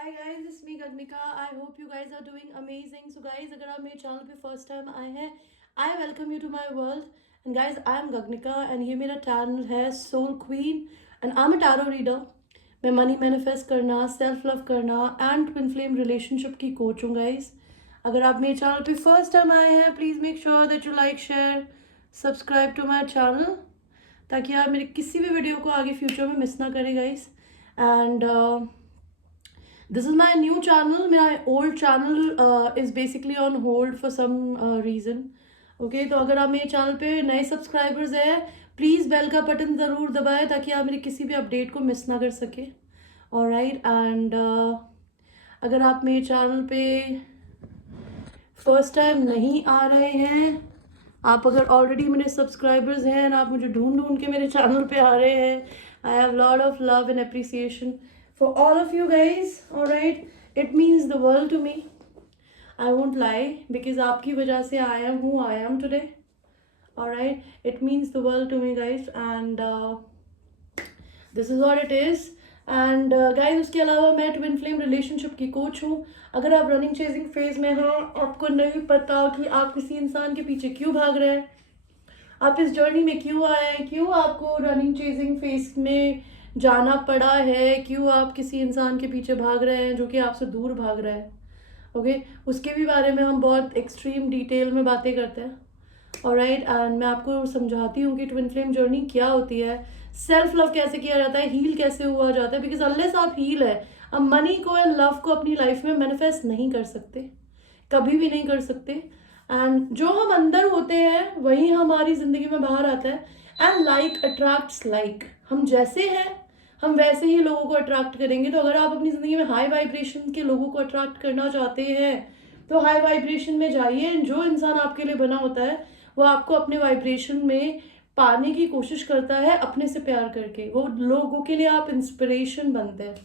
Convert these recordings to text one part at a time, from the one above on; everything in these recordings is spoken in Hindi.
Hi guys, it's me Gagnika. I hope you guys are doing amazing. So guys, अगर आप मेरे चैनल पे फर्स्ट टाइम आए हैं, I welcome you to my world. And guys, I am Gagnika and ये मेरा चैनल है Soul Queen and I'm a tarot reader. मैं मनी मैनिफेस्ट करना, सेल्फ लव करना एंड ट्विन फ्लेम रिलेशनशिप की कोच हूँ गाइज. अगर आप मेरे चैनल पे फर्स्ट टाइम आए हैं, please make sure that you like share subscribe to my channel, ताकि आप मेरे किसी भी वीडियो को आगे फ्यूचर में मिस ना करें guys. And this is my new channel. My old channel is basically on hold for some reason. Okay, तो अगर आप मेरे चैनल पे नए सब्सक्राइबर्स हैं, प्लीज़ बेल का बटन ज़रूर दबाएं ताकि आप मेरे किसी भी अपडेट को मिस ना कर सके. ऑलराइट, एंड अगर आप मेरे चैनल पे फर्स्ट टाइम नहीं आ रहे हैं, आप अगर ऑलरेडी मेरे सब्सक्राइबर्स हैं और आप मुझे ढूंढ ढूंढ के मेरे चैनल पे आ रहे हैं, I have lot of love and appreciation for all of you guys. All right, it means the world to me. I won't lie, because आपकी वजह से I am who I am today. All right, it means the world to me guys, and this is what it is. And guys, उसके अलावा मैं ट्विन फ्लेम रिलेशनशिप की कोच हूँ. अगर आप रनिंग चेजिंग फेज में हो, आपको नहीं पता कि आप किसी इंसान के पीछे क्यों भाग रहे हैं, आप इस जर्नी में क्यों आए हैं, क्यों आपको रनिंग चेजिंग फेज में जाना पड़ा है, क्यों आप किसी इंसान के पीछे भाग रहे हैं जो कि आपसे दूर भाग रहा है, ओके, उसके भी बारे में हम बहुत एक्सट्रीम डिटेल में बातें करते हैं. ऑलराइट, एंड मैं आपको समझाती हूँ कि ट्विन फ्लेम जर्नी क्या होती है, सेल्फ लव कैसे किया जाता है, हील कैसे हुआ जाता है. बिकॉज अनलेस आप हील है, आप मनी को एंड लव को अपनी लाइफ में मैनिफेस्ट नहीं कर सकते, कभी भी नहीं कर सकते. एंड जो हम अंदर होते हैं वही हमारी ज़िंदगी में बाहर आता है. एंड लाइक अट्रैक्ट्स लाइक, हम जैसे हैं हम वैसे ही लोगों को अट्रैक्ट करेंगे. तो अगर आप अपनी ज़िंदगी में हाई वाइब्रेशन के लोगों को अट्रैक्ट करना चाहते हैं, तो हाई वाइब्रेशन में जाइए. जो इंसान आपके लिए बना होता है वो आपको अपने वाइब्रेशन में पाने की कोशिश करता है, अपने से प्यार करके. वो लोगों के लिए आप इंस्पिरेशन बनते हैं.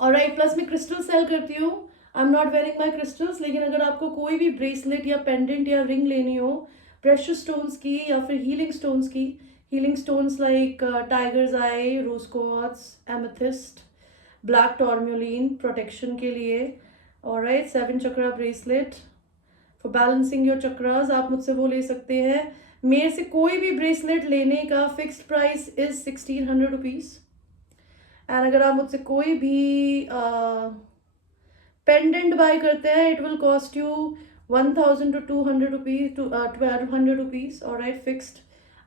ऑलराइट, प्लस मैं क्रिस्टल सेल करती हूँ. I am not wearing my crystals, लेकिन अगर आपको कोई भी ब्रेसलेट या पेंडेंट या रिंग लेनी हो प्रेशियस स्टोन्स की या फिर हीलिंग स्टोन्स की, हीलिंग स्टोन्स लाइक टाइगर्स आई, रोज क्वार्ट्ज, एमेथिस्ट, ब्लैक टॉर्म्योलिन प्रोटेक्शन के लिए. Alright, 7 chakra bracelet for balancing your chakras, आप मुझसे वो ले सकते हैं. मेरे से कोई भी ब्रेसलेट लेने का fixed price is 1600 rupees. And अगर आप मुझसे कोई भी पेंडेंट बाय करते हैं, it will cost you 1000 to 200 rupees to 1200 rupees. Alright, fixed.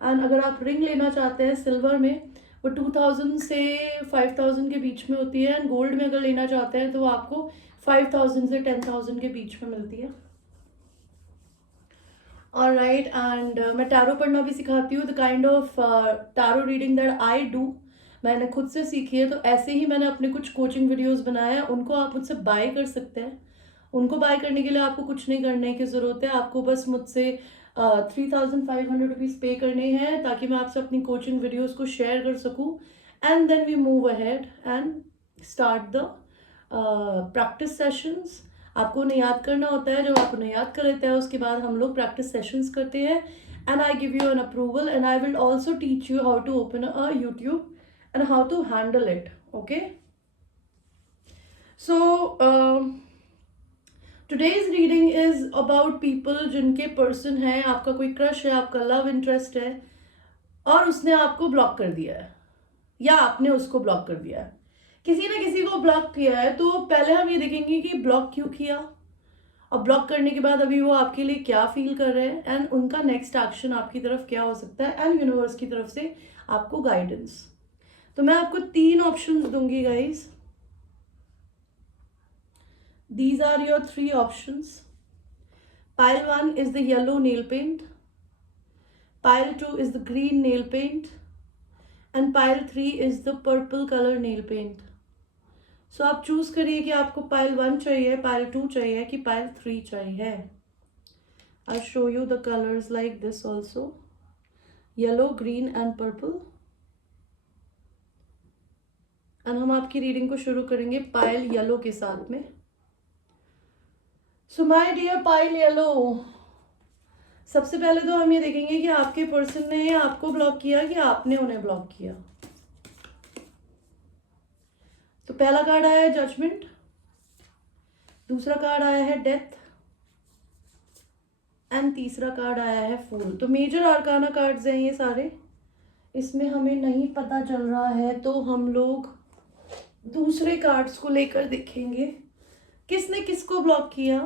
And अगर आप रिंग लेना चाहते हैं सिल्वर में, वो 2000 से 5000 के बीच में होती है. एंड गोल्ड में अगर लेना चाहते हैं तो वो आपको 5000 से 10,000 के बीच में मिलती है. ऑलराइट, एंड मैं टैरो पढ़ना भी सिखाती हूँ. The kind of tarot reading that I do मैंने खुद से सीखी है. तो ऐसे ही मैंने अपने कुछ कोचिंग वीडियोस बनाए हैं, उनको आप मुझसे बाय कर सकते हैं. उनको बाय करने के लिए आपको कुछ नहीं करने की ज़रूरत है. आपको बस मुझसे 3500 रुपीज़ पे करने हैं ताकि मैं आपसे अपनी कोचिंग वीडियोस को शेयर कर सकूं. And then we move ahead and start the practice sessions. आपको उन्हें याद करना होता है. जब आप उन्हें याद कर लेते हैं, उसके बाद हम लोग प्रैक्टिस सेशंस करते हैं. And I give you an approval and I will also teach you how to open a YouTube and how to handle it. Okay, so today's reading is about people जिनके पर्सन है, आपका कोई क्रश है, आपका लव इंटरेस्ट है और उसने आपको ब्लॉक कर दिया है या आपने उसको ब्लॉक कर दिया है. किसी ना किसी को ब्लॉक किया है. तो पहले हम ये देखेंगे कि ब्लॉक क्यों किया और ब्लॉक करने के बाद अभी वो आपके लिए क्या फील कर रहे हैं एंड उनका नेक्स्ट एक्शन आपकी तरफ क्या हो सकता है एंड यूनिवर्स की तरफ से आपको गाइडेंस. तो मैं आपको 3 ऑप्शंस दूंगी guys. These are your 3 options. Pile 1 is the yellow nail paint, pile 2 is the green nail paint and pile 3 is the purple colour nail paint. So आप चूज करिए कि आपको पाइल 1 चाहिए, पाइल 2 चाहिए कि पाइल 3 चाहिए. I show you the colours like this also, yellow, green and purple. And हम आपकी रीडिंग को शुरू करेंगे पाइल येलो के साथ में. So my dear pile yellow, सबसे पहले तो हम ये देखेंगे कि आपके पर्सन ने आपको ब्लॉक किया कि आपने उन्हें ब्लॉक किया. तो पहला कार्ड आया है जजमेंट, दूसरा कार्ड आया है डेथ एंड तीसरा कार्ड आया है फूल। तो मेजर आर्काना कार्ड्स हैं ये सारे, इसमें हमें नहीं पता चल रहा है तो हम लोग दूसरे कार्ड्स को लेकर देखेंगे किसने किसको ब्लॉक किया।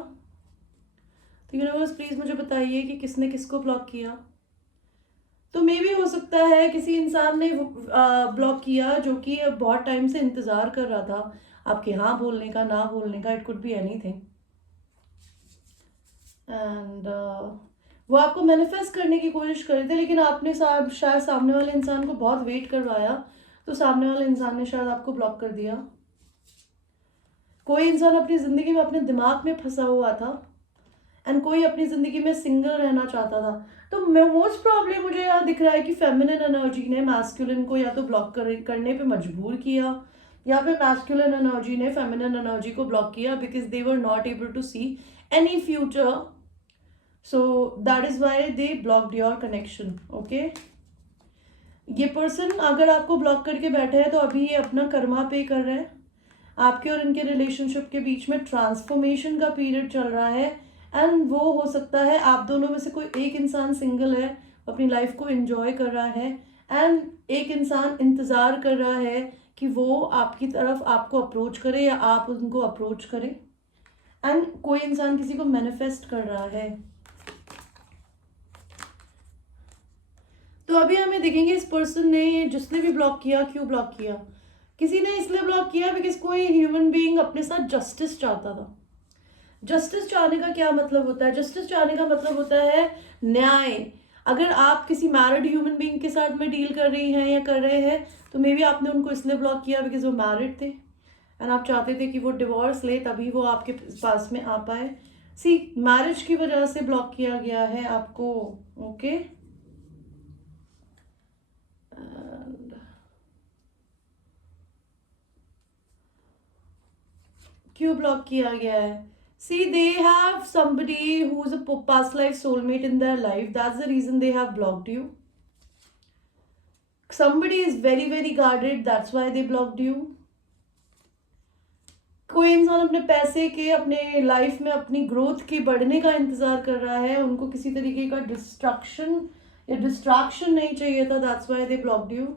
तो यूनिवर्स प्लीज मुझे बताइए कि किसने किसको ब्लॉक किया। तो मे भी हो सकता है किसी इंसान ने ब्लॉक किया जो कि बहुत टाइम से इंतजार कर रहा था आपके हाँ बोलने का, ना बोलने का, it could be anything. And वो आपको मैनिफेस्ट करने की कोशिश कर रहे थे, लेकिन आपने शायद सामने वाले इंसान को बहुत वेट करवाया, तो सामने वाले इंसान ने शायद आपको ब्लॉक कर दिया। कोई इंसान अपनी ज़िंदगी में अपने दिमाग में फंसा हुआ था एंड कोई अपनी ज़िंदगी में सिंगल रहना चाहता था। तो मोस्ट प्रॉब्लम मुझे यहाँ दिख रहा है कि फेमिनिन एनर्जी ने मैस्कुलिन को या तो ब्लॉक करने पे मजबूर किया, या फिर मैस्कुलिन एनर्जी ने फेमिनिन एनर्जी को ब्लॉक किया because they were not able to see any future, so that is why they blocked your connection. Okay, ये पर्सन अगर आपको ब्लॉक करके बैठे हैं तो अभी ये अपना कर्मा पे कर रहे हैं। आपके और इनके रिलेशनशिप के बीच में ट्रांसफॉर्मेशन का पीरियड चल रहा है एंड वो हो सकता है आप दोनों में से कोई एक इंसान सिंगल है, अपनी लाइफ को एंजॉय कर रहा है एंड एक इंसान इंतज़ार कर रहा है कि वो आपकी तरफ आपको अप्रोच करे या आप उनको अप्रोच करें, एंड कोई इंसान किसी को मैनिफेस्ट कर रहा है। तो अभी हमें देखेंगे इस पर्सन ने, जिसने भी ब्लॉक किया, क्यों ब्लॉक किया। किसी ने इसलिए ब्लॉक किया बिकॉज कोई ह्यूमन बीइंग अपने साथ जस्टिस चाहता था। जस्टिस चाहने का क्या मतलब होता है? जस्टिस चाहने का मतलब होता है न्याय। अगर आप किसी मैरिड ह्यूमन बीइंग के साथ में डील कर रही हैं या कर रहे हैं तो मे बी आपने उनको इसलिए ब्लॉक किया बिकॉज वो मैरिड थे एंड आप चाहते थे कि वो डिवोर्स ले तभी वो आपके पास में आ पाए। सी, मैरिज की वजह से ब्लॉक किया गया है आपको। ओके, क्यों ब्लॉक किया गया है? See, they have somebody who's a past life soulmate in their life. That's the reason they have blocked you. Somebody is very, very guarded. That's why they blocked you. कोई इंसान अपने पैसे के, अपने लाइफ में अपनी ग्रोथ के बढ़ने का इंतजार कर रहा है, उनको किसी तरीके का डिस्ट्रक्शन या डिस्ट्रैक्शन नहीं चाहिए था। That's why they blocked you.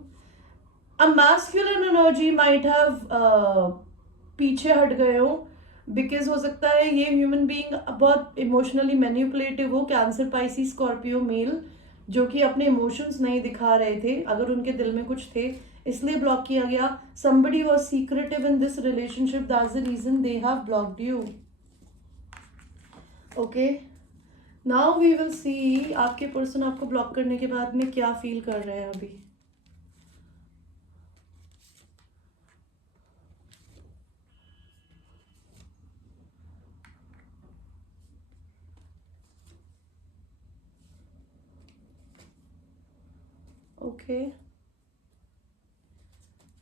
A masculine energy might have पीछे हट गए हो बिकॉज हो सकता है ये ह्यूमन बीइंग बहुत इमोशनली मैनिपुलेटिव हो, कैंसर, पाइसिस, स्कॉर्पियो मेल, जो कि अपने इमोशंस नहीं दिखा रहे थे, अगर उनके दिल में कुछ थे इसलिए ब्लॉक किया गया। somebody was secretive in this relationship, that's the reason they have blocked you. Okay, now we will see आपके पर्सन आपको ब्लॉक करने के बाद में क्या फील कर रहे हैं अभी। ओके,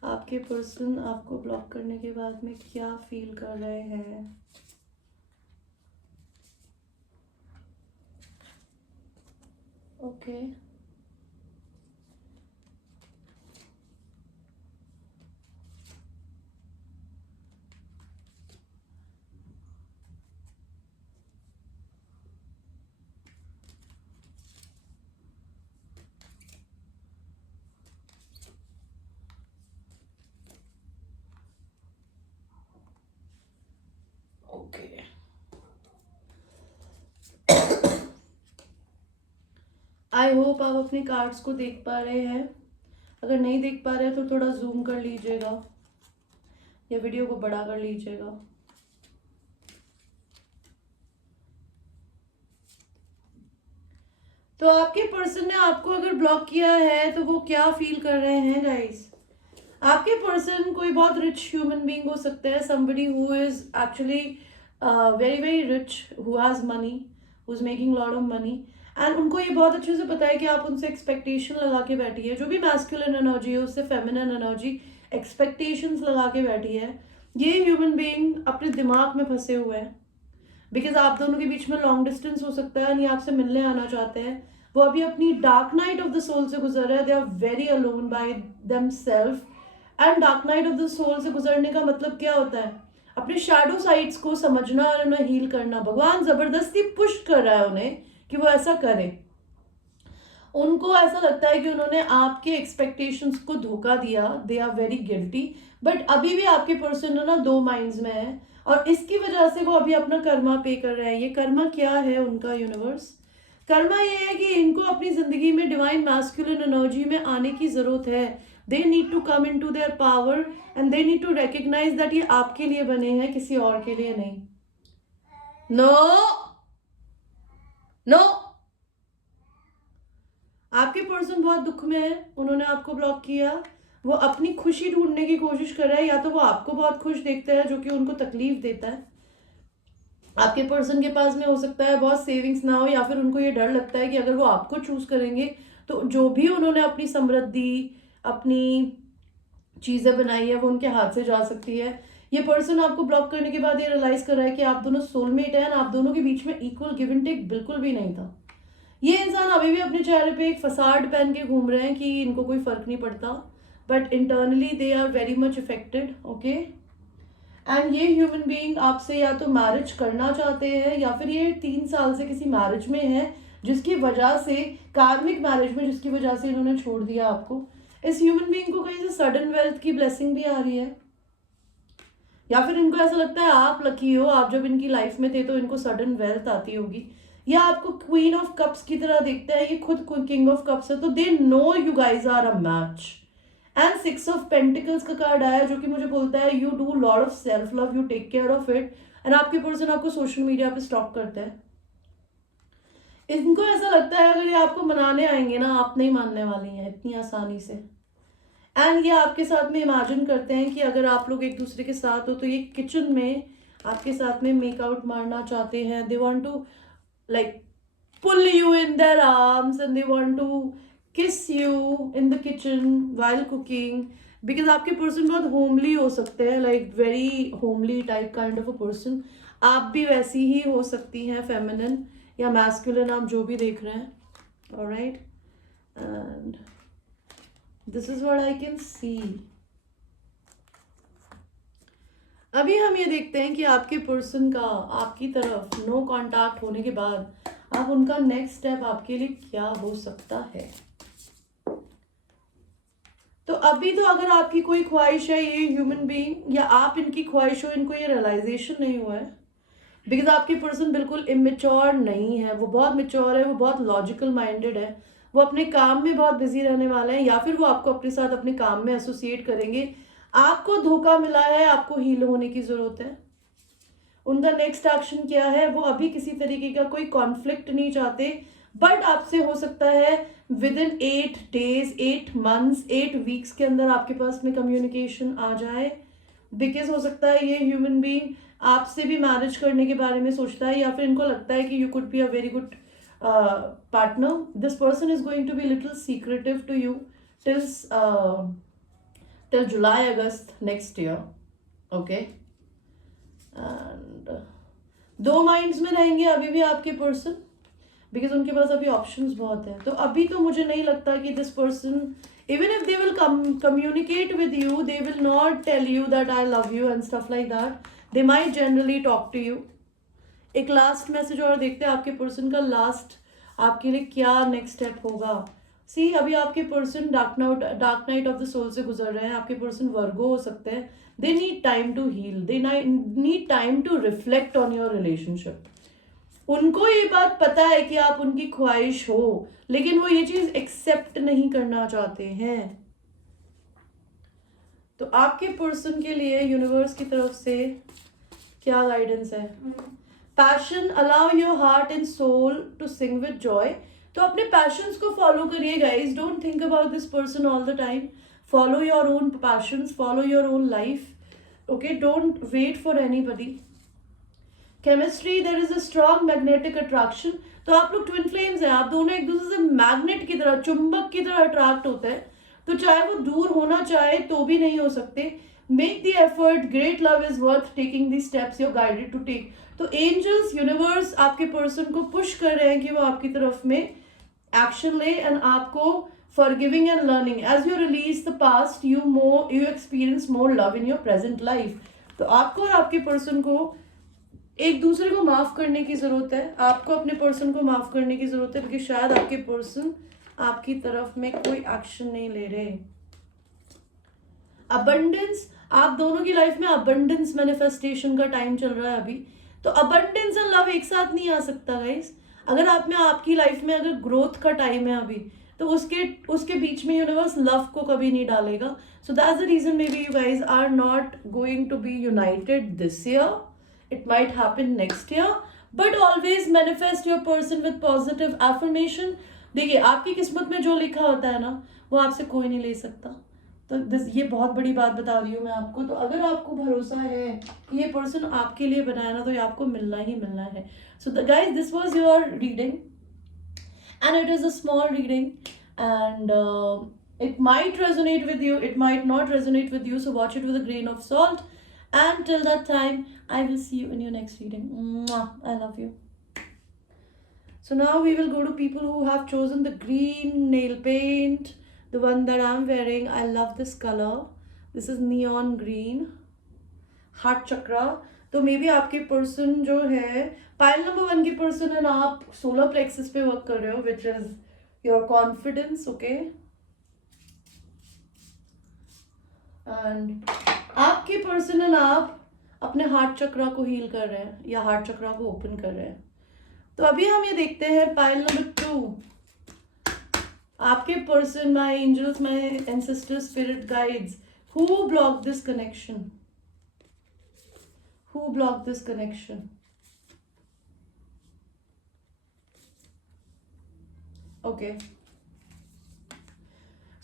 आपके पर्सन आपको ब्लॉक करने के बाद में क्या फील कर रहे हैं। ओके, आई होप आप अपने कार्ड्स को देख पा रहे हैं। अगर नहीं देख पा रहे हैं तो थोड़ा जूम कर लीजिएगा या वीडियो को बड़ा कर लीजिएगा। तो आपके पर्सन ने आपको अगर ब्लॉक किया है तो वो क्या फील कर रहे हैं गाइस। आपके पर्सन कोई बहुत रिच ह्यूमन बीइंग हो सकता है, somebody who is actually very very rich, who has money, who's making lot of money, and उनको ये बहुत अच्छे से पता है कि आप उनसे एक्सपेक्टेशन लगा के बैठी है। जो भी मैस्कुलिन एनर्जी है उससे फेमिनिन एनर्जी एक्सपेक्टेशंस लगा के बैठी है। ये ह्यूमन बीइंग अपने दिमाग में फंसे हुए हैं बिकॉज आप दोनों के बीच में लॉन्ग डिस्टेंस हो सकता है, नहीं आपसे मिलने आना चाहते हैं। वो अभी अपनी dark night of the soul से गुजर रहे हैं। They are very alone by themselves and dark night of the soul से गुजरने का मतलब क्या होता है? अपने शैडो साइड्स को समझना और उन्हें हील करना। भगवान जबरदस्ती पुश कर रहा है उन्हें कि वो ऐसा करें। उनको ऐसा लगता है कि उन्होंने आपके एक्सपेक्टेशंस को धोखा दिया, they are very guilty, but अभी भी आपके पर्सन ना दो माइंड्स में है और इसकी वजह से वो अभी अपना कर्मा पे कर रहे हैं। ये कर्मा क्या है उनका यूनिवर्स? कर्मा ये है कि इनको अपनी जिंदगी में डिवाइन मैस्कुलिन एनर्जी में आने की जरूरत है। They need to come in to their power and they need to recognise that ये आपके लिए बने हैं, किसी और के लिए नहीं। नो नो, आपके पर्सन बहुत दुख में है, उन्होंने आपको ब्लॉक किया। वो अपनी खुशी ढूंढने की कोशिश कर रहा है, या तो वो आपको बहुत खुश देखता है जो कि उनको तकलीफ देता है। आपके पर्सन के पास में हो सकता है बहुत सेविंग्स ना हो, या फिर उनको ये डर लगता है कि अगर वो आपको चूज करेंगे तो जो भी उन्होंने अपनी समृद्धि, अपनी चीजें बनाई है, वो उनके हाथ से जा सकती है। ये पर्सन आपको ब्लॉक करने के बाद ये रियलाइज कर रहा है कि आप दोनों सोलमेट हैं, आप दोनों के बीच में इक्वल गिव एंड टेक बिल्कुल भी नहीं था। ये इंसान अभी भी अपने चेहरे पे एक फसाड पहन के घूम रहे हैं कि इनको कोई फर्क नहीं पड़ता, but internally they are very much affected. Okay, and ये ह्यूमन बीइंग आपसे या तो मैरिज करना चाहते हैं, या फिर ये 3 साल से किसी मैरिज में है जिसकी वजह से, कार्मिक मैरिज में जिसकी वजह से इन्होंने छोड़ दिया आपको। इस ह्यूमन बीइंग को कहीं से सडन वेल्थ की ब्लेसिंग भी आ रही है, या फिर इनको ऐसा लगता है आप लकी हो, आप जब इनकी लाइफ में थे तो इनको सडन वेल्थ आती होगी, या आपको क्वीन ऑफ कप्स की तरह देखता है, ये खुद किंग ऑफ कप्स है, तो they know you guys are a match. And 6 of pentacles का कार्ड आया जो कि मुझे बोलता है you do lot of self love, you take care of it, and आपके पर्सन आपको सोशल मीडिया पे स्टॉक करता है। इनको ऐसा लगता है अगर ये आपको मनाने आएंगे ना, आप नहीं मानने वाली हैं इतनी आसानी से। एंड ये आपके साथ में इमेजिन करते हैं कि अगर आप लोग एक दूसरे के साथ हो तो ये किचन में आपके साथ में मेकआउट मारना चाहते हैं। They want to like pull you in their arms and they want to kiss you in the kitchen while cooking, because आपके पर्सन बहुत होमली हो सकते हैं, like very homely type kind of a person। आप भी वैसी ही हो सकती हैं, फेमिनिन या मैस्कुलिन, आप जो भी देख रहे हैं। alright, and this is what I can see। अभी हम ये देखते हैं कि आपके पर्सन का आपकी तरफ नो कांटेक्ट होने के बाद आप उनका नेक्स्ट स्टेप आपके लिए क्या हो सकता है। तो अभी तो अगर आपकी कोई ख्वाहिश है, ये ह्यूमन बीइंग या आप इनकी ख्वाहिश हो, इनको ये रियलाइजेशन नहीं हुआ है, बिकॉज आपकी पर्सन बिल्कुल इमेच्योर नहीं है, वो बहुत मेच्योर है, वो बहुत लॉजिकल माइंडेड है, वो अपने काम में बहुत बिजी रहने वाले हैं, या फिर वो आपको अपने साथ अपने काम में एसोसिएट करेंगे। आपको धोखा मिला है, आपको हील होने की जरूरत है। उनका नेक्स्ट एक्शन क्या है? वो अभी किसी तरीके का कोई कॉन्फ्लिक्ट नहीं चाहते, बट आपसे हो सकता है with in 8 days, 8 months, 8 weeks के अंदर आपके पास में कम्युनिकेशन आ जाए, बिकॉज हो सकता है ये ह्यूमन बीइंग आपसे भी मैरिज करने के बारे में सोचता है, या फिर इनको लगता है कि you could be a very good partner. This person is going to be little secretive to you till July, August next year, okay? And दो माइंड्स में रहेंगे अभी भी आपके पर्सन, बिकॉज उनके पास अभी ऑप्शंस बहुत है। तो अभी तो मुझे नहीं लगता कि this person, even if they will communicate with you, they will not tell you that I love you and stuff like that. They might generally talk to you. एक लास्ट मैसेज और देखते हैं आपके पर्सन का लास्ट आपके लिए क्या नेक्स्ट स्टेप होगा। सी, अभी आपके person dark night of the soul से गुजर रहे हैं। आपके पर्सन वर्गो हो सकते हैं। They need time to heal, they need time to reflect on your relationship. उनको ये बात पता है कि आप उनकी ख्वाहिश हो, लेकिन वो ये चीज एक्सेप्ट नहीं करना चाहते हैं। तो आपके पर्सन के लिए यूनिवर्स की तरफ से क्या गाइडेंस है? Passion, allow your heart and soul to sing with joy. तो अपने पैशंस को फॉलो करिए guys, don't think about this person all the time. Follow your own passions, follow your own life, okay? Don't wait for anybody. Chemistry, there is a strong magnetic attraction. तो आप लोग ट्विन फ्लेम्स हैं, आप दोनों एक दूसरे से मैग्नेट की तरह, चुंबक की तरह अट्रैक्ट होते हैं। तो चाहे वो दूर होना चाहे तो भी नहीं हो सकते। Make the effort, great love is worth taking the steps you are guided to take. तो एंजल्स, यूनिवर्स आपके पर्सन को पुश कर रहे हैं कि वो आपकी तरफ में एक्शन ले एंड आपको forgiving and learning. As you release the past, you experience more love in your present life. तो आपको और आपके पर्सन को एक दूसरे को माफ करने की जरूरत है, आपको अपने पर्सन को माफ करने की जरूरत है, क्योंकि शायद आपके पर्सन आपकी तरफ में कोई एक्शन नहीं ले रहे. अबंडेंस, आप दोनों की लाइफ में अबंडेंस मैनिफेस्टेशन का टाइम चल रहा है अभी. तो अबंडेंस एंड लव एक साथ नहीं आ सकता गाइस. अगर आप में आपकी लाइफ में अगर ग्रोथ का टाइम है अभी, तो उसके बीच में यूनिवर्स लव को कभी नहीं डालेगा. So that's the reason maybe you guys are not going to be united this year. It might happen next year, but always manifest your person with positive affirmation. देखिए, आपकी किस्मत में जो लिखा होता है ना, वो आपसे कोई नहीं ले सकता. तो ये बहुत बड़ी बात बता रही हूँ मैं आपको. तो अगर आपको भरोसा है कि ये पर्सन आपके लिए बनाया ना, तो ये आपको मिलना ही मिलना है. So guys, this was your reading and it is a small reading, and it might resonate with you, it might not resonate with you, so watch it with a grain of salt. And till that time, I will see you in your next reading. Mwah, I love you. So now we will go to people who have chosen the green nail paint, the one that I'm wearing. I love this color. This is neon green. Heart chakra. तो मे बी आपके पर्सन जो है, पाइल नंबर 1 के पर्सन है ना, आप सोलर प्लेक्सस पे वर्क कर रहे हो, which is your confidence. Okay, and आपके पर्सन है ना, आप अपने हार्ट चक्रा को हील कर रहे हैं या हार्ट चक्रा को ओपन कर रहे हैं. तो अभी हम ये देखते हैं पाइल नंबर 2. आपके person, my angels, my ancestors, spirit guides, who block this connection? Who blocked this connection? Okay.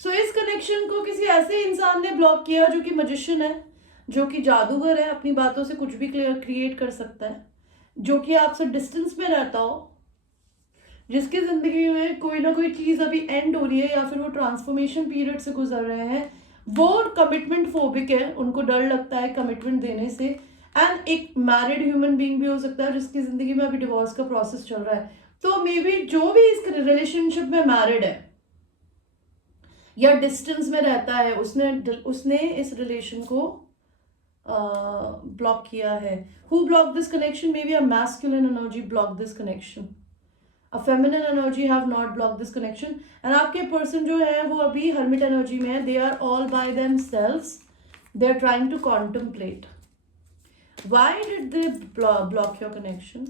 So इस कनेक्शन को किसी ऐसे इंसान ने ब्लॉक किया जो कि मजिशियन है, जो कि जादूगर है, अपनी बातों से कुछ भी क्रिएट कर सकता है, जो कि आपसे डिस्टेंस में रहता हो, जिसकी जिंदगी में कोई ना कोई चीज अभी एंड हो रही है या फिर वो ट्रांसफॉर्मेशन पीरियड से गुजर रहे हैं. वो कमिटमेंट फोबिक है, उनको डर लगता है कमिटमेंट देने से. एंड एक मैरिड ह्यूमन बीइंग भी हो सकता है जिसकी जिंदगी में अभी डिवोर्स का प्रोसेस चल रहा है. तो मे बी जो भी इस रिलेशनशिप में मैरिड है या डिस्टेंस में रहता है, उसने इस रिलेशन को ब्लॉक किया है. Who block this connection? Maybe a masculine energy block this connection, a feminine energy have not block this connection. And आपके पर्सन जो है वो अभी हर्मिट एनर्जी में है. They are all by themselves, they are trying to contemplate. Why did they block your connection?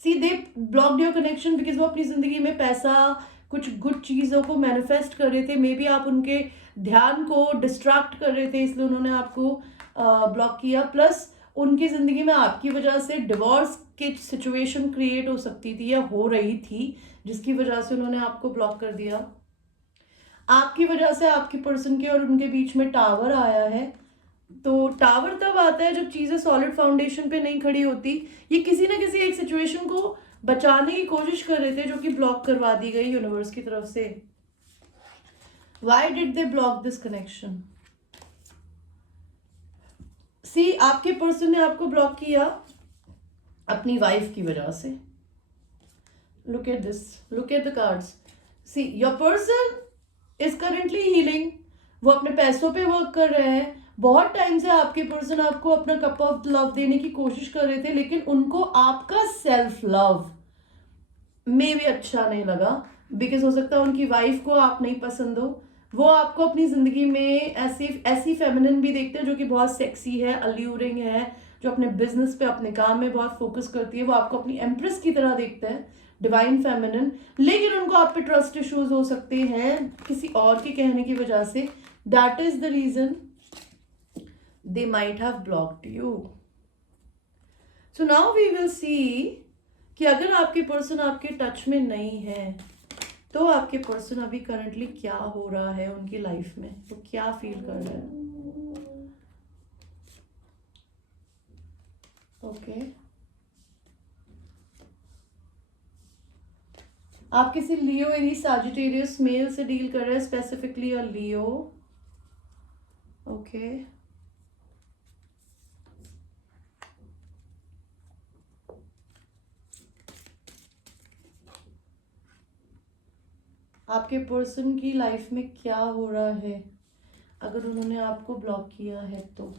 See, they blocked your connection because वो अपनी जिंदगी में पैसा, कुछ गुड चीजों को मैनिफेस्ट कर रहे थे. मे बी आप उनके ध्यान को डिस्ट्रैक्ट कर रहे थे, इसलिए उन्होंने आपको ब्लॉक किया. प्लस उनकी जिंदगी में आपकी वजह से डिवोर्स की सिचुएशन क्रिएट हो सकती थी या हो रही थी, जिसकी वजह से उन्होंने आपको ब्लॉक कर दिया. आपकी वजह से आपके पर्सन के और उनके बीच में टावर आया है. तो टावर तब आता है जब चीजें सॉलिड फाउंडेशन पे नहीं खड़ी होती. ये किसी ना किसी एक सिचुएशन को बचाने की कोशिश कर रहे थे, जो कि ब्लॉक करवा दी गई यूनिवर्स की तरफ से. Why did they block this connection? See, आपके पर्सन ने आपको ब्लॉक किया अपनी वाइफ की वजह से. Look at this, look at the cards. See, your person is currently healing. वो अपने पैसों पे वर्क कर रहे हैं. बहुत टाइम से आपके पर्सन आपको अपना कप ऑफ लव देने की कोशिश कर रहे थे, लेकिन उनको आपका सेल्फ लव में भी अच्छा नहीं लगा. बिकॉज हो सकता है उनकी वाइफ को आप नहीं पसंद हो. वो आपको अपनी जिंदगी में ऐसी फेमिनिन भी देखते हैं जो कि बहुत सेक्सी है, अल्यूरिंग है, जो अपने बिजनेस पे, अपने काम में बहुत फोकस करती है. वो आपको अपनी एम्प्रेस की तरह देखते हैं, डिवाइन फेमिनिन. लेकिन उनको आप पे ट्रस्ट इश्यूज हो सकते हैं किसी और के कहने की वजह से. That is the reason they might have blocked you. So now we will see कि अगर आपके पर्सन आपके टच में नहीं है, तो आपके पर्सन अभी करंटली क्या हो रहा है उनकी लाइफ में, तो क्या फील कर रहे हैं. ओके, आप किसी लियो यानी सैजिटेरियस मेल से डील कर रहे हैं, स्पेसिफिकली अ लियो. ओके, आपके पर्सन की लाइफ में क्या हो रहा है अगर उन्होंने आपको ब्लॉक किया है तो।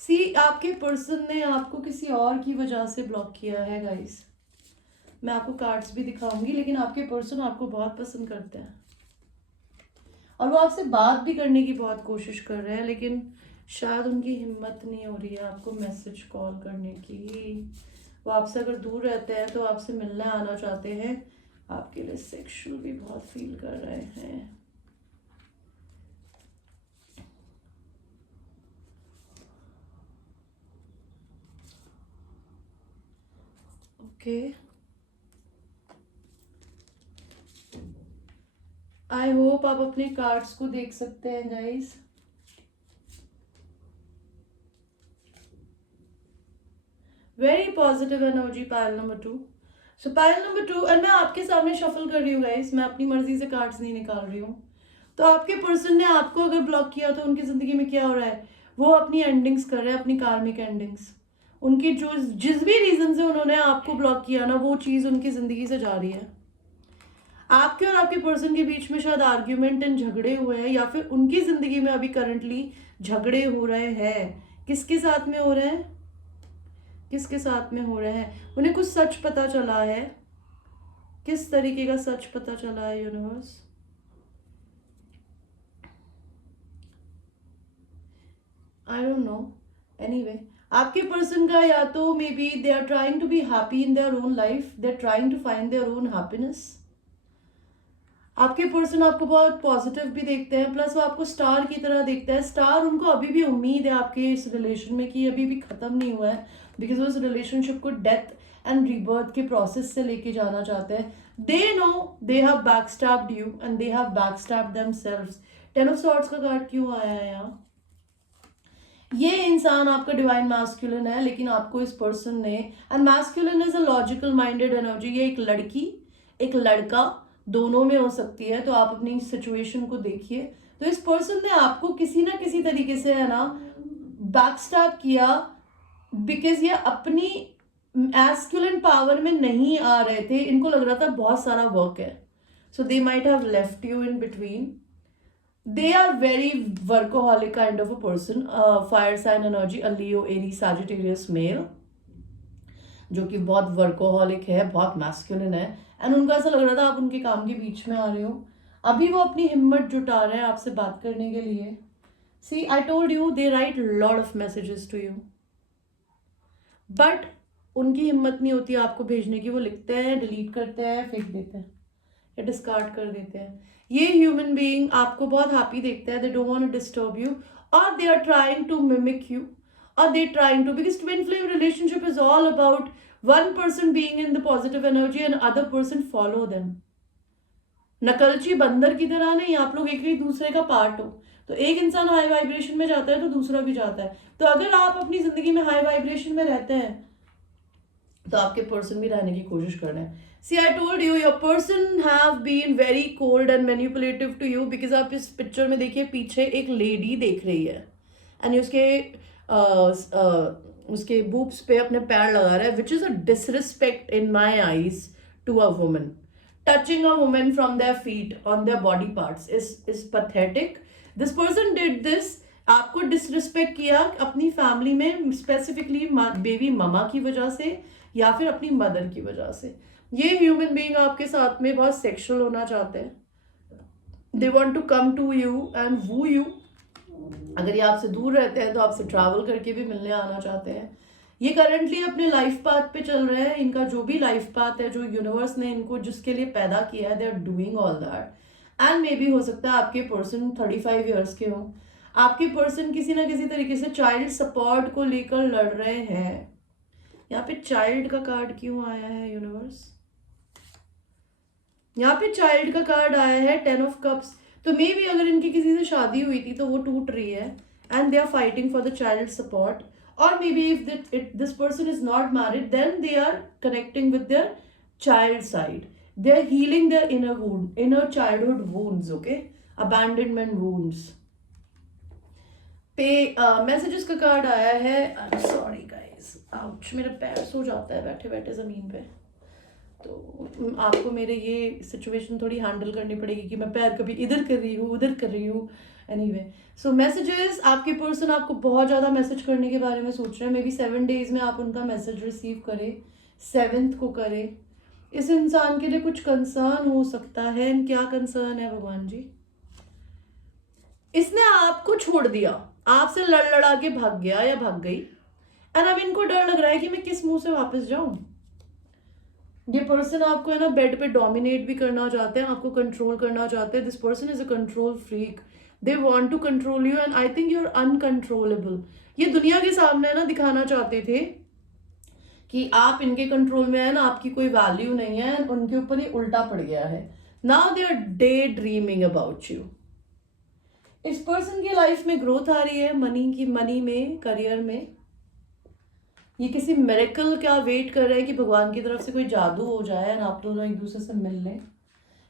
सी, आपके पर्सन ने आपको किसी और की वजह से ब्लॉक किया है गाइस। मैं आपको कार्ड्स भी दिखाऊंगी, लेकिन आपके पर्सन आपको बहुत पसंद करते हैं और वो आपसे बात भी करने की बहुत कोशिश कर रहे हैं, लेकिन शायद उनकी हिम्मत नहीं हो रही है आपको मैसेज कॉल करने की। वो आपसे अगर दूर रहते हैं तो आपसे मिलने आना चाहते हैं, आपके लिए सेक्सुअल भी बहुत फील कर रहे हैं। ओके, आई होप आप अपने कार्ड्स को देख सकते हैं guys. Very positive energy pile number 2। सो पायल नंबर 2, और मैं आपके सामने शफल कर रही हूँ गाइस, मैं अपनी मर्जी से कार्ड्स नहीं निकाल रही हूँ। तो आपके पर्सन ने आपको अगर ब्लॉक किया तो उनकी जिंदगी में क्या हो रहा है, वो अपनी एंडिंग्स कर रहे हैं, अपनी कार्मिक एंडिंग्स। उनकी जो जिस भी रीजन से उन्होंने आपको ब्लॉक किया ना, वो चीज उनकी जिंदगी से जा रही है। आपके और आपके पर्सन के बीच में शायद आर्ग्यूमेंट एंड झगड़े हुए हैं, या फिर उनकी जिंदगी में अभी करंटली झगड़े हो रहे हैं। किसके साथ में हो रहे हैं, किसके साथ में हो रहे हैं? उन्हें कुछ सच पता चला है। किस तरीके का सच पता चला है universe? I don't know. Anyway, आपके पर्सन का या तो maybe they are trying to be happy in their own life, they are trying to find their own happiness. आपके पर्सन आपको बहुत पॉजिटिव भी देखते हैं, प्लस वो आपको स्टार की तरह देखते हैं। स्टार, उनको अभी भी उम्मीद है आपके इस रिलेशन में कि अभी भी खत्म नहीं हुआ है, बिकॉज वो इस रिलेशनशिप को डेथ एंड रीबर्थ के प्रोसेस से लेके जाना चाहते हैं। They know they have backstabbed you and they have backstabbed themselves. Ten of swords का कार्ड क्यों आया है यहाँ? ये इंसान आपका डिवाइन मैस्कुलिन है, लेकिन आपको इस पर्सन ने, and masculine is a logical minded energy, ये एक लड़की एक लड़का दोनों में हो सकती है। तो आप अपनी सिचुएशन को देखिए। तो इस पर्सन ने आपको किसी ना किसी तरीके से है ना बैकस्टैब किया, बिकॉज ये अपनी मैस्कुलिन पावर में नहीं आ रहे थे। इनको लग रहा था बहुत सारा वर्क है, so they might have left you in between. They are very workaholic kind of a person, fire sign energy, a Leo, Aries, Sagittarius male, जो कि बहुत वर्कोहॉलिक है, बहुत मैस्कुलिन है। एंड उनको ऐसा लग रहा था आप उनके काम के बीच में आ रहे हो। अभी वो अपनी हिम्मत जुटा रहे हैं आपसे बात करने के लिए। See, I told you they write lot of messages to you, but उनकी हिम्मत नहीं होती आपको भेजने की। वो लिखते हैं, डिलीट करते हैं, फेंक देते हैं या डिस्कार्ड कर देते हैं। ये ह्यूमन बीइंग आपको बहुत हैप्पी देखते हैं, they don't want to disturb you, और they are trying to mimic you, और they trying to, because twin flame relationship is all about one person being in the positive energy and other person follow them. नकलची बंदर की तरह नहीं, आप लोग एक ही दूसरे का पार्ट हो। तो एक इंसान हाई वाइब्रेशन में जाता है तो दूसरा भी जाता है। तो अगर आप अपनी जिंदगी में हाई वाइब्रेशन में रहते हैं तो आपके पर्सन भी रहने की कोशिश कर रहे हैं। See, I told you, your person have been very cold and manipulative to you, because आप इस पिक्चर में देखिए पीछे एक लेडी देख रही है एंड उसके बूब्स पे अपने पैर लगा रहा है, which is a disrespect in my eyes to a woman. Touching a woman from their feet on their body parts is pathetic. This person did this, आपको डिसरिस्पेक्ट किया अपनी फैमिली में, स्पेसिफिकली बेबी ममा की वजह से या फिर अपनी मदर की वजह से। ये ह्यूमन बीइंग आपके साथ में बहुत सेक्सुअल होना चाहते हैं। They want to come to you and woo you. अगर ये आपसे दूर रहते हैं तो आपसे ट्रैवल करके भी मिलने आना चाहते हैं। ये करंटली अपने लाइफ पाथ पे चल रहे हैं। इनका जो भी लाइफ पाथ है, जो यूनिवर्स ने इनको जिसके लिए पैदा किया है, they are doing all that. And may be हो सकता है आपके पर्सन 35 ईयर्स के हों। आपके पर्सन किसी ना किसी तरीके से चाइल्ड सपोर्ट को लेकर लड़ रहे हैं। यहाँ पे चाइल्ड का कार्ड क्यों आया है यूनिवर्स? यहाँ पे चाइल्ड का कार्ड आया है, 10 ऑफ कप्स। तो मे बी अगर इनकी किसी से शादी हुई थी तो वो टूट रही है and they are fighting for the child support. और maybe if this person is not married, then they are connecting with their child side. They are healing their inner wound, inner childhood wounds, okay, abandonment wounds. पे मैसेजेस का कार्ड आया है। सॉरी गाइस, आउच, मेरा पैर सो जाता है बैठे बैठे ज़मीन पे, तो आपको मेरे ये सिचुएशन थोड़ी हैंडल करनी पड़ेगी कि मैं पैर कभी इधर कर रही हूँ उधर कर रही हूँ। एनीवे, सो मैसेजेस, आपके पर्सन आपको बहुत ज़्यादा मैसेज करने के बारे में सोच रहे हैं। मे बी 7 डेज में आप उनका मैसेज रिसीव करें, 7th को करें। इस इंसान के लिए कुछ कंसर्न हो सकता है। क्या कंसर्न है भगवान जी? इसने आपको छोड़ दिया, आपसे लड़ लड़ा के भाग गया या भाग गई, एंड अब इनको डर लग रहा है कि मैं किस मुंह से वापस जाऊं। ये पर्सन आपको है ना बेड पे डोमिनेट भी करना चाहते हैं, आपको कंट्रोल करना चाहते हैं। This person is a control freak, they want to control you and I think you are uncontrollable. ये दुनिया के सामने है ना दिखाना चाहते थे कि आप इनके कंट्रोल में है ना, आपकी कोई वैल्यू नहीं है, उनके ऊपर ये उल्टा पड़ गया है। Now they are day dreaming about you. इस पर्सन की लाइफ में ग्रोथ आ रही है, मनी में, करियर में। ये किसी मिरेकल का वेट कर रहे हैं कि भगवान की तरफ से कोई जादू हो जाए एंड आप दोनों एक दूसरे से मिल लें।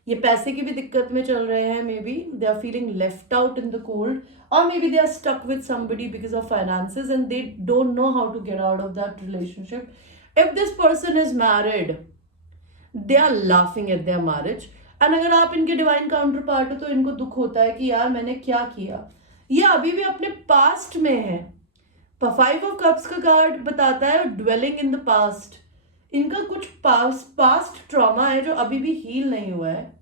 ये पैसे की भी दिक्कत में चल रहे हैं, maybe they are feeling left out in the cold, और maybe they are stuck with somebody because of finances and they don't know how to get out of that relationship. If this person is married, they are laughing at their marriage, and अगर आप इनके डिवाइन काउंटर पार्ट हो तो इनको दुख होता है कि यार मैंने क्या किया। ये अभी भी अपने पास्ट में है। 5 ऑफ कप्स का कार्ड बताता है ड्वेलिंग इन द पास्ट। इनका कुछ पास्ट ट्रॉमा है जो अभी भी हील नहीं हुआ है,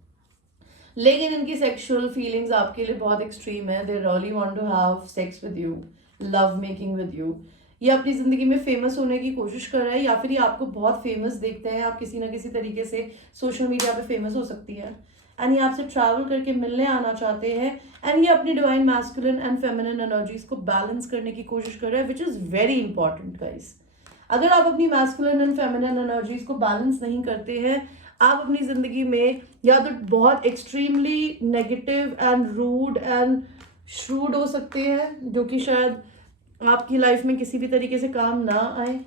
लेकिन इनकी सेक्सुअल फीलिंग्स आपके लिए बहुत एक्सट्रीम है। They really want to have sex with you, love making with you. ये अपनी जिंदगी में फेमस होने की कोशिश कर रहा है, या फिर ये आपको बहुत फेमस देखते हैं, आप किसी ना किसी तरीके से सोशल मीडिया पे फेमस हो सकती है, एंड ये आपसे ट्रैवल करके मिलने आना चाहते हैं, एंड ये अपनी divine masculine and feminine energies को बैलेंस करने की कोशिश कर रहे हैं, which is very important guys. अगर आप अपनी मैस्कुलिन एंड फेमिनिन एनर्जीज को बैलेंस नहीं करते हैं, आप अपनी जिंदगी में या तो बहुत extremely negative and rude and shrewd हो सकते हैं, जो कि शायद आपकी लाइफ में किसी भी तरीके से काम ना आए,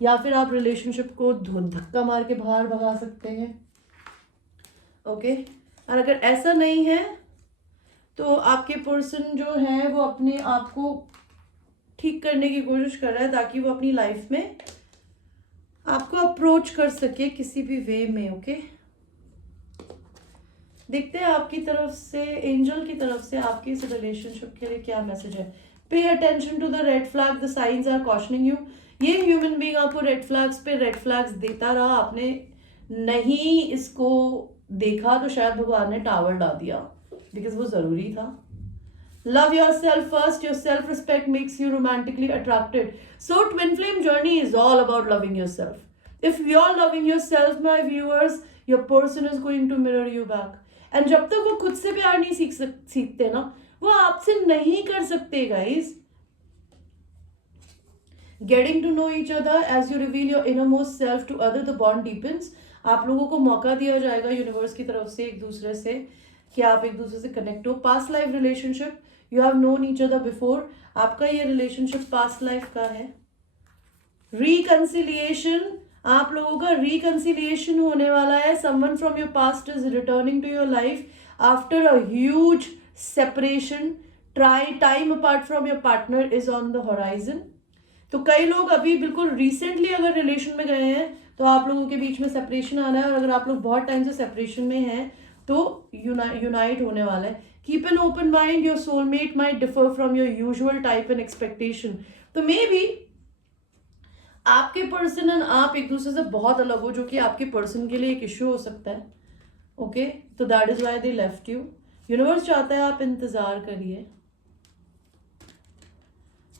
या फिर आप रिलेशनशिप को धक्का मार के बाहर भगा सकते हैं। ओके, और अगर ऐसा नहीं है तो आपके पर्सन जो है वो अपने आप को ठीक करने की कोशिश कर रहा है ताकि वो अपनी लाइफ में आपको अप्रोच कर सके किसी भी वे में। ओके, देखते हैं आपकी तरफ से, एंजल की तरफ से आपके इस रिलेशनशिप के लिए क्या मैसेज है। Pay attention to the red flag, the signs are cautioning you. ये ह्यूमन बीइंग आपको रेड फ्लैग्स पे रेड फ्लैग्स देता रहा, आपने नहीं इसको देखा तो शायद भगवान ने टावर डाल दिया, बिकॉज वो जरूरी था। Love yourself first. Your self-respect makes you romantically attracted. So twin flame journey is all about loving yourself. If you're loving yourself, my viewers, your person is going to mirror you back. And जब तक वो खुद से प्यार नहीं सीखते ना, वो आपसे नहीं कर सकते guys. Getting to know each other as you reveal your innermost self to other, the bond deepens. आप लोगों को मौका दिया जाएगा यूनिवर्स की तरफ से एक दूसरे से कि आप एक दूसरे से कनेक्ट हो। Past life relationship, you have known each other before, आपका ये रिलेशनशिप पास्ट लाइफ का है। रिकंसिलिएशन, आप लोगों का रिकंसिलिएशन होने वाला है। Someone from your past is returning to your life after a huge separation. Time apart from your partner is on the horizon. तो कई लोग अभी बिल्कुल रिसेंटली अगर रिलेशन में गए हैं तो आप लोगों के बीच में सेपरेशन आना है, और अगर आप लोग बहुत टाइम से सेपरेशन में हैं तो यूनाइट होने वाला है। Keep an open mind, your soulmate might differ from your usual type and expectation. तो मे बी आपके पर्सन एंड आप एक दूसरे से बहुत अलग हो, जो कि आपके पर्सन के लिए एक इश्यू हो सकता है। ओके, तो that is why they left you. Universe चाहता है आप इंतजार करिए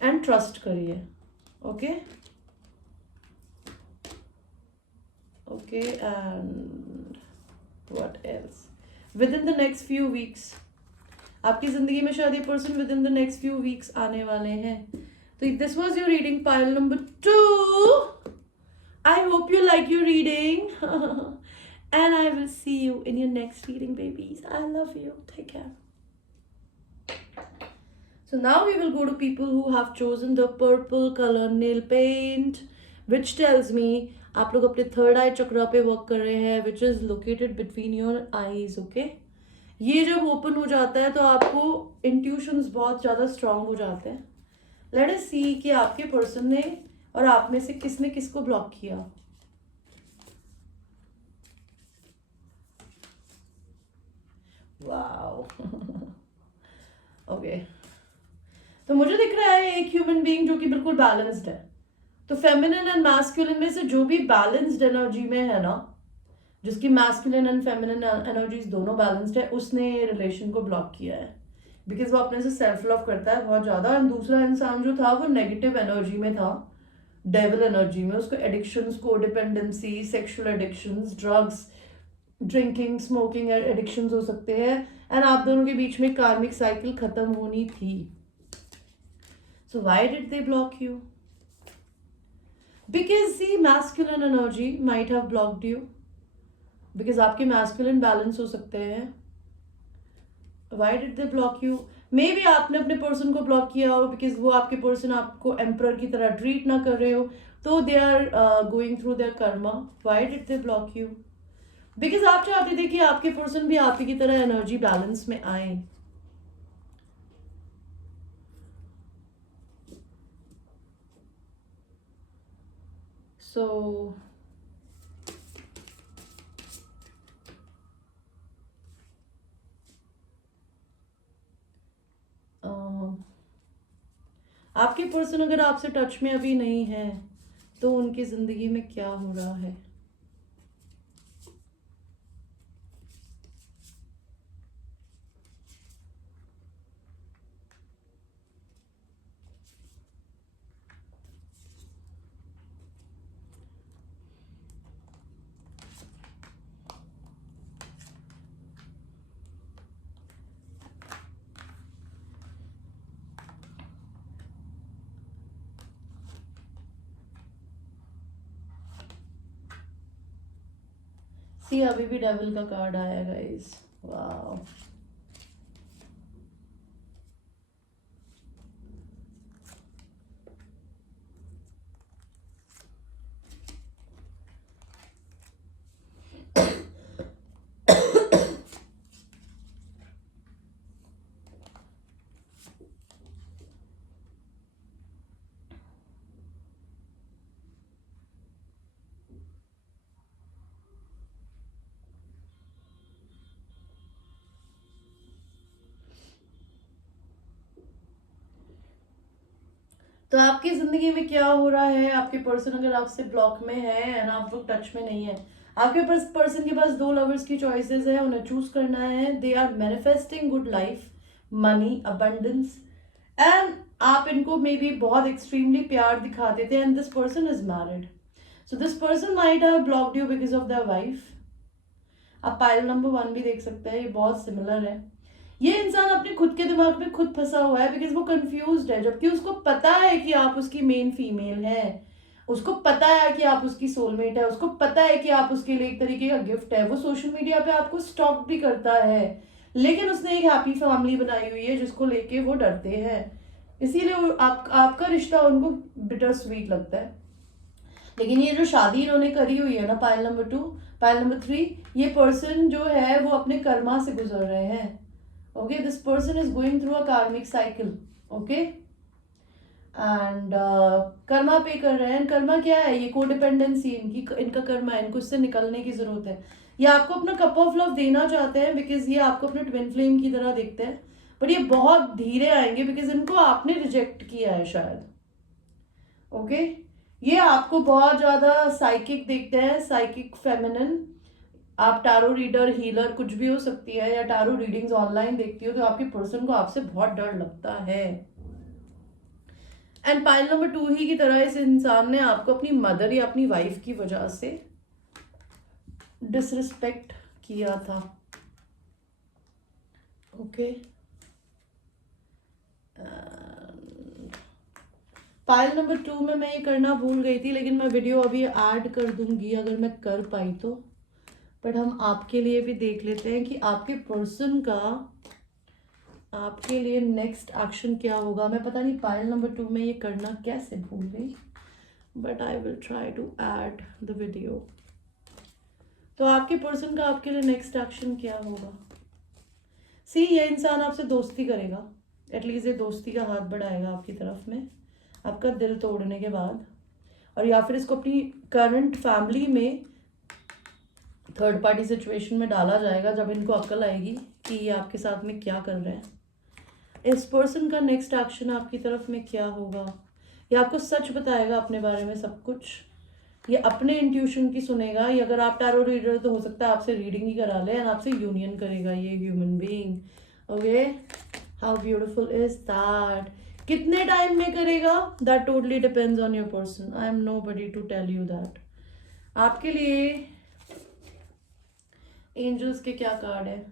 एंड ट्रस्ट करिए। Okay okay, and what else? With in the next few weeks आपकी जिंदगी में शायद ये person with in the next few weeks आने वाले हैं। तो this was your reading pile number 2. I hope you like your reading. And I will see you in your next reading, babies. I love you. Take care. So now we will go to people who have chosen the purple color nail paint, which tells me आप लोग अपने थर्ड आई चक्रा पे वर्क कर रहे हैं, which is located between your eyes. Okay? ये जब ओपन हो जाता है तो आपको इंट्यूशंस बहुत ज़्यादा स्ट्रांग हो जाते हैं. लेट अस सी कि आपके पर्सन ने और आप में से किसने किसको ब्लॉक किया. वाओ. ओके. तो मुझे दिख रहा है एक ह्यूमन बीइंग जो कि बिल्कुल बैलेंस्ड है. तो फेमिनिन एंड मैस्कुलिन में से जो भी बैलेंस्ड एनर्जी में है ना, जिसकी मैस्कुलिन एंड फेमिनिन एनर्जीज दोनों बैलेंस्ड है, उसने रिलेशन को ब्लॉक किया है. बिकॉज वो अपने से सेल्फ लव करता है बहुत ज़्यादा. एंड दूसरा इंसान जो था वो नेगेटिव एनर्जी में था, डेविल एनर्जी में. उसको addictions, codependency, sexual addictions, drugs, drinking, smoking addictions हो सकते हैं. एंड आप दोनों के बीच में कार्मिक साइकिल खत्म होनी थी. So why did they block you? Because the masculine energy might have blocked you. Because आपके masculine balance हो सकते हैं. Why did they block you? Maybe आपने अपने person को block किया हो because वो आपके person आपको emperor की तरह treat ना कर रहे हो. तो they are going through their karma. Why did they block you? Because आप चाहते थे कि आपके person भी आप ही की तरह energy balance में आए. So आपके पर्सन अगर आपसे टच में अभी नहीं है तो उनकी जिंदगी में क्या हो रहा है? सी अभी भी डेविल का कार्ड आया गाइस. वाओ. तो आपकी जिंदगी में क्या हो रहा है? आपके पर्सन अगर आपसे ब्लॉक में है एंड आप लोग टच में नहीं है, आपके पर्सन के पास दो लवर्स की चॉइसेस है, उन्हें चूज करना है. They are manifesting good life, money, abundance. And आप इनको मे बी बहुत एक्सट्रीमली प्यार दिखाते थे. And this person is married. So this person might have blocked you because of their wife. आप पाइल नंबर 1 भी देख सकते हैं, ये बहुत सिमिलर है. ये इंसान अपने खुद के दिमाग में खुद फंसा हुआ है बिकॉज वो कंफ्यूज्ड है. जबकि उसको पता है कि आप उसकी मेन फीमेल है, उसको पता है कि आप उसकी सोलमेट है, उसको पता है कि आप उसके लिए एक तरीके का गिफ्ट है. वो सोशल मीडिया पे आपको स्टॉक भी करता है, लेकिन उसने एक हैप्पी फैमिली बनाई हुई है जिसको लेके वो डरते हैं. इसीलिए आपका रिश्ता उनको बिटर स्वीट लगता है. लेकिन ये जो शादी इन्होंने करी हुई है ना, पाइल नंबर 2, पाइल नंबर 3, ये पर्सन जो है वो अपने कर्मा से गुजर रहे हैं. Okay, this person is going through a karmic cycle. Okay, and Karma पे कर रहे हैं. कर्मा क्या है? ये कोडिपेंडेंसी इनका कर्मा है. इनको इससे निकलने की जरूरत है. ये आपको अपना कप ऑफ लव देना चाहते हैं बिकॉज ये आपको अपने ट्विन फ्लेम की तरह देखते हैं. बट ये बहुत धीरे आएंगे बिकॉज इनको आपने रिजेक्ट किया है शायद. ओके, ये आपको बहुत ज्यादा साइकिक देखते हैं, साइकिक फेमिनिन. आप टैरो रीडर, हीलर कुछ भी हो सकती है, या टैरो रीडिंग्स ऑनलाइन देखती हो, तो आपके पर्सन को आपसे बहुत डर लगता है. एंड पाइल नंबर 2 ही की तरह इस इंसान ने आपको अपनी मदर या अपनी वाइफ की वजह से डिसरिस्पेक्ट किया था. ओके, पाइल नंबर 2 में मैं ये करना भूल गई थी, लेकिन मैं वीडियो अभी ऐड कर दूंगी अगर मैं कर पाई तो. बट हम आपके लिए भी देख लेते हैं कि आपके पर्सन का आपके लिए नेक्स्ट एक्शन क्या होगा. मैं पता नहीं पाइल नंबर 2 में ये करना कैसे भूल गई, but I will try to add the video. तो आपके पर्सन का आपके लिए नेक्स्ट एक्शन क्या होगा? सी ये इंसान आपसे दोस्ती करेगा, एटलीस्ट ये दोस्ती का हाथ बढ़ाएगा आपकी तरफ में आपका दिल तोड़ने के बाद, और या फिर इसको अपनी करंट फैमिली में थर्ड पार्टी सिचुएशन में डाला जाएगा जब इनको अक्ल आएगी कि ये आपके साथ में क्या कर रहे हैं। इस पर्सन का नेक्स्ट एक्शन आपकी तरफ में क्या होगा, ये आपको सच बताएगा अपने बारे में सब कुछ, ये अपने इंट्यूशन की सुनेगा। ये अगर आप टैरो रीडर तो हो सकता है आपसे रीडिंग ही करा ले एंड आपसे यूनियन करेगा ये human being. Okay, how beautiful is that. कितने टाइम में करेगा that totally depends on your person, I am nobody to tell you that. आपके लिए एंजल्स के क्या कार्ड है?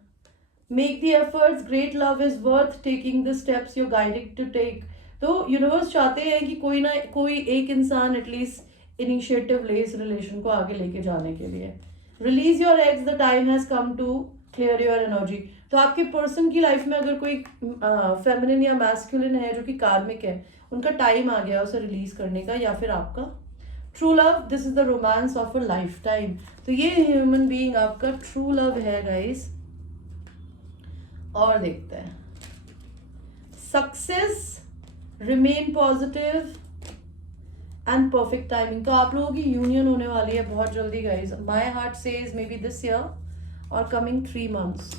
Make the efforts, great love is worth taking the steps you guided to take. तो यूनिवर्स चाहते हैं कि कोई ना कोई एक इंसान एटलीस्ट इनिशिएटिव ले इस रिलेशन को आगे लेके जाने के लिए। Release your eggs, the time has come to clear your energy. तो आपके पर्सन की लाइफ में अगर कोई फेमिनिन या मैस्कुलिन है जो कि कार्मिक है, उनका टाइम आ गया उसे रिलीज करने का, या फिर आपका true love, this is the romance of a life time. तो ये ह्यूमन बीइंग आपका ट्रू लव है गाइस। और देखते हैं success, remain positive and perfect timing. तो आप लोगों की यूनियन होने वाली है बहुत जल्दी guys. My heart says may be this year और coming 3 months.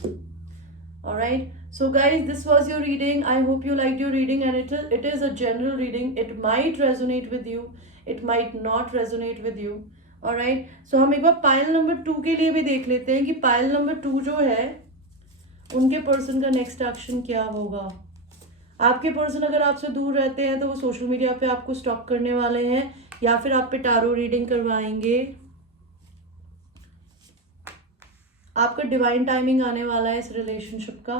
Alright, so guys, this was your reading. I hope you liked your reading, and it is a general reading. It might resonate with you, it might not resonate with you. Alright, so हम एक बार पायल नंबर 2 के लिए भी देख लेते हैं कि पायल नंबर 2 जो है उनके पर्सन का नेक्स्ट एक्शन क्या होगा। आपके पर्सन अगर आपसे दूर रहते हैं तो वो सोशल मीडिया पे आपको स्टॉक करने वाले हैं, या फिर आप पे टारो रीडिंग करवाएंगे। आपका डिवाइन टाइमिंग आने वाला है इस रिलेशनशिप का।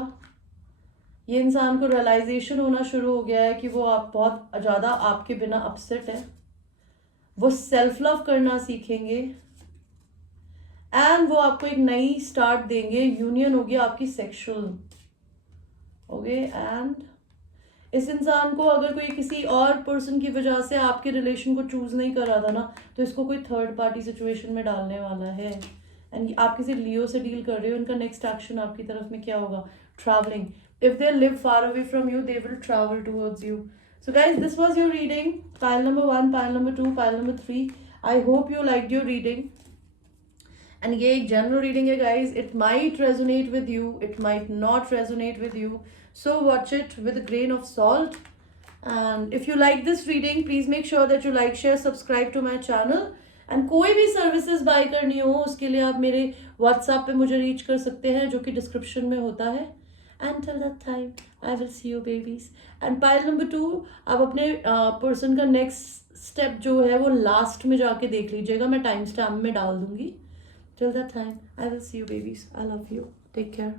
ये इंसान को रियलाइजेशन होना शुरू हो गया है कि वो आप बहुत ज़्यादा आपके बिना अपसेट है। वो सेल्फ लव करना सीखेंगे एंड वो आपको एक नई स्टार्ट देंगे। यूनियन होगी आपकी सेक्सुअल। ओके, एंड इस इंसान को अगर कोई किसी और पर्सन की वजह से आपके रिलेशन को चूज नहीं कर रहा था ना, तो इसको कोई थर्ड पार्टी सिचुएशन में डालने वाला है। एंड आप किसी लियो से डील कर रहे हो, इनका नेक्स्ट एक्शन आपकी तरफ में क्या होगा? Travelling. If they live far away from you, they will travel towards you. So guys, this was your reading, pile number 1, pile number 2, pile number 3। I hope you liked your reading. And ये एक जनरल रीडिंग है guys. It might resonate with you, it might not resonate with you, so watch it with a grain of salt. And if you like this reading, please make sure that you like, share, subscribe to my channel. And कोई भी सर्विसेज बाय करनी हो उसके लिए आप मेरे व्हाट्सएप पे मुझे रीच कर सकते हैं, जो कि डिस्क्रिप्शन में होता है। And till that time, I will see you babies. And pile number 2, आप अपने पर्सन का नेक्स्ट स्टेप जो है वो लास्ट में जाके देख लीजिएगा, मैं टाइम स्टैम्प में डाल दूंगी। Till that time, I will see you babies. I love you. Take care.